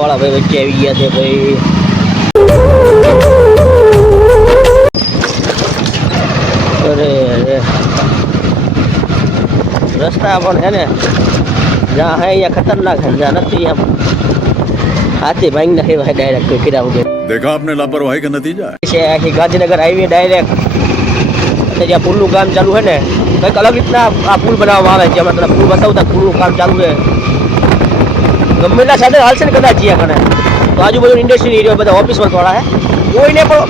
વાળા ભાઈ વચ્ચે આવી ગયા છે ભાઈ. અરે અરે રસ્તા પણ છે ને જ્યાં હે અહીંયા ખતરનાક છે, જ્યાં નથી એમ હાથી ભાંગી નાખે ડાયરેક્ટ કોઈ કર્યા વગર. देखा आपने लापरवाही का नतीजा છે આખી ગાંધીનગર હાઈવે ડાયરેક્ટ જ્યાં પુલનું કામ ચાલુ છે ને કંઈક અલગ રીતના આ પુલ બનાવવામાં આવે છે. અમે તને પુલ બતાવતા પુલનું કામ ચાલુ છે. ગમે એટલા સાથે હાલશે ને કદાચ જ્યાં કને તો આજુબાજુ ઇન્ડસ્ટ્રી એરિયા બધા ઓફિસ વર્કવાળા છે, કોઈને પણ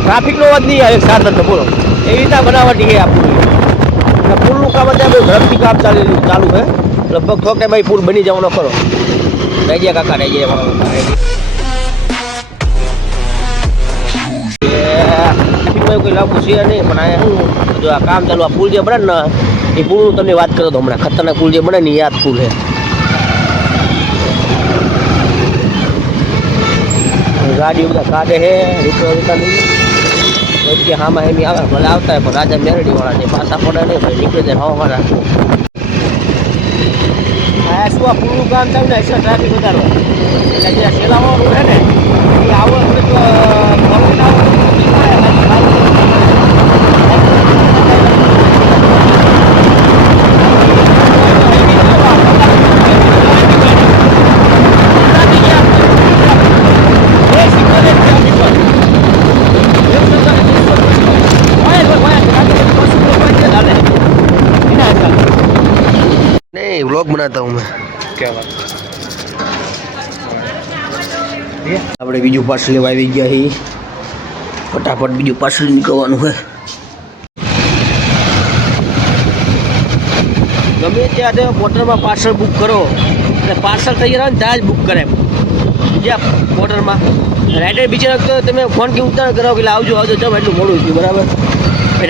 ટ્રાફિકનો અવાજ નહીં આવે સાધનનો બોલો એવી રીતના બનાવટી છે આ પુલ. અને પુલનું કામ અત્યારે બહુ ઝડપથી કામ ચાલુ છે. લગભગ થોક ટાઈમ પુલ બની જવાનો ખરો. રહી ગયા કાકા રહી ગયા ટ્રાફિકમાં કોઈ લાગુ છે નહીં, પણ આ શું જો આ કામ ચાલુ આ પુલ જે બને ને એ પુલનું તમને વાત કરો તો હમણાં ખતરનાક પુલ જે બને ને યાદ પુલ છે. ગાડીઓ બધા કાઢે છે રીક્ષા વચ્ચે હામાં એમી આવે ભલે આવતા હોય પણ રાજા મેરડીવાળા છે પાછા પડે નહીં ભાઈ નીકળી જાય હવા રાખવું. આ શું આ પુલનું કામ ચાલુ ને એક્સ્ટ્રા ટ્રાફિક વધારવા એટલે જે સેલાવાળું છે ને એ આવો व्लॉग बनाता हूँ मैं. क्या बात. આપણે બીજું પાર્સલ લેવા આવી ગયા છીએ. ફટાફટ બીજું પાર્સલ નીકળવાનું છે. ગમે ત્યારે મોટરમાં પાર્સલ બુક કરો અને પાર્સલ તૈયાર આવે ને ત્યાં જ બુક કરે બીજા મોટરમાં. રાઇડર બીજા વખતે તમે ફોન કે ઉતાર કરો કે આવજો આવજો ચમ એટલું મોડું થયું બરાબર.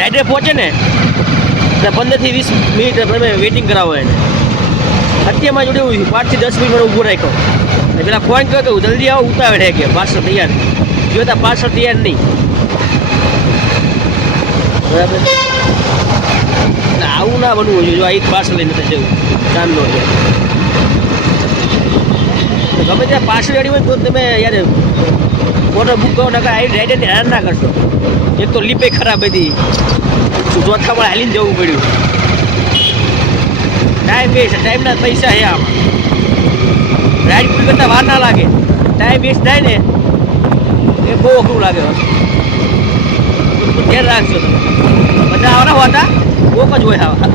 રાઇડર પહોંચે ને એટલે 15 થી 20 મિનિટ તમે વેઇટિંગ કરાવો એને. અત્યારમાં જોડે 5 થી 10 મિનિટ ઊભો રાખ્યો અને પેલા ફોન કહ્યો કે જલ્દી આવો ઉતાવળ હે કે પાર્સલ તૈયાર જોતા પાર્સલ તૈયાર નહીં બરાબર. એટલે આવું ના બનવું જોઈએ. જો આ એક પાર્સલ લઈને જવું કામનો છે ગમે ત્યાં પાર્સલ રેડી હોય તો તમે યાર ઓર્ડર બુક કરો નકર રાઇડરને હેરાન ના કરશો. એક તો લીપે ખરાબ હતી ચોથામાં હાલીને જવું પડ્યું. ટાઈમ વેસ્ટ ટાઈમના પૈસા છે આમાં. રાઈડ પૂરી કરતાં વાર ના લાગે ટાઈમ વેસ્ટ થાય ને એ બહુ અઘરું લાગે. ધ્યાન રાખજો તમે બધા આવડા હોતા કોક જ હોય આવા.